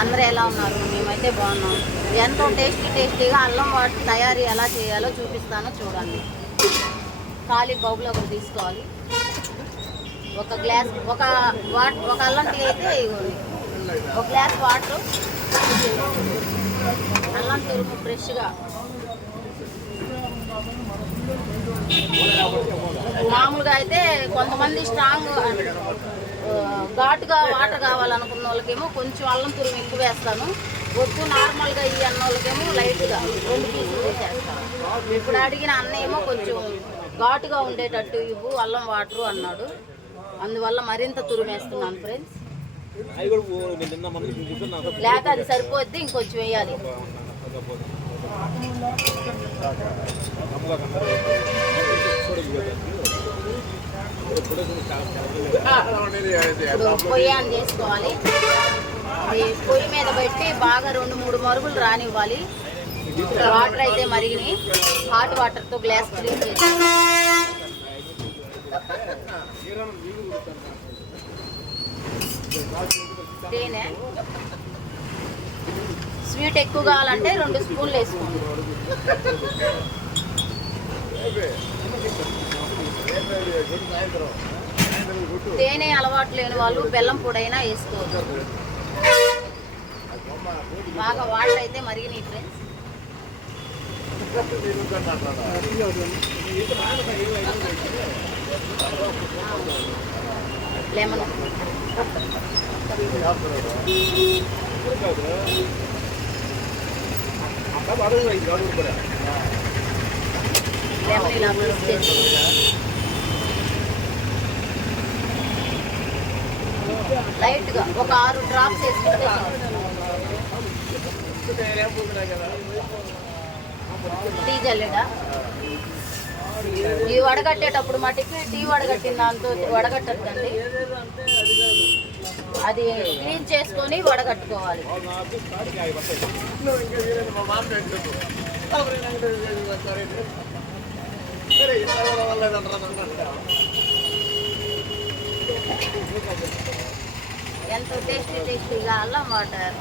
అందరూ ఎలా ఉన్నారు? మేమైతే బాగున్నాం. ఎంతో టేస్టీగా అల్లం వాటర్ తయారీ ఎలా చేయాలో చూపిస్తానో చూడండి. ఖాళీ బౌల్ ఒకటి తీసుకోవాలి. ఒక గ్లాస్ ఒక అల్లం టీ అయితే ఇవ్వండి. ఒక గ్లాస్ వాటర్, అల్లం తురుము ఫ్రెష్గా. మామూలుగా అయితే కొంతమంది స్ట్రాంగ్ ఘాటుగా వాటర్ కావాలనుకున్న వాళ్ళకేమో కొంచెం అల్లం తురుము ఎక్కువ వేస్తాను. వద్దు నార్మల్గా ఈ అన్న వాళ్ళకేమో లైట్గా 2 పీసులు వేసేస్తాను. ఇప్పుడు అడిగిన అన్న ఏమో కొంచెం ఘాటుగా ఉండేటట్టు ఇవ్వు అల్లం వాటరు అన్నాడు. అందువల్ల మరింత తురుము వేస్తున్నాను ఫ్రెండ్స్. లేక అది సరిపోద్ది, ఇంకొంచెం వేయాలి. పొయ్యి ఆన్ చేసుకోవాలి. పొయ్యి మీద పెట్టి బాగా 2-3 మరుగులు రానివ్వాలి. వాటర్ అయితే మరిగినాయి. హాట్ వాటర్తో గ్లాస్ క్లీన్ చేసి తేనె, స్వీట్ ఎక్కువ కావాలంటే 2 స్పూన్లు వేసుకోండి. తేనె అలవాటు లేని వాళ్ళు బెల్లం పొడైనా వేసుకోవచ్చు. బాగా వాటర్ అయితే మరిగినాయి ఫ్రెండ్స్. లెమన్ ఇలా లైట్గా ఒక 6 డ్రాప్స్ వేసుకుంటే టీ జల్లెడ. ఈ వడగట్టేటప్పుడు మటుకి టీ వడగట్టిన దాంతో వడగట్టద్దండి, అది క్లీన్ చేసుకొని వడగట్టుకోవాలి. ఎంతో టేస్టీగా అల్లం వాటర్.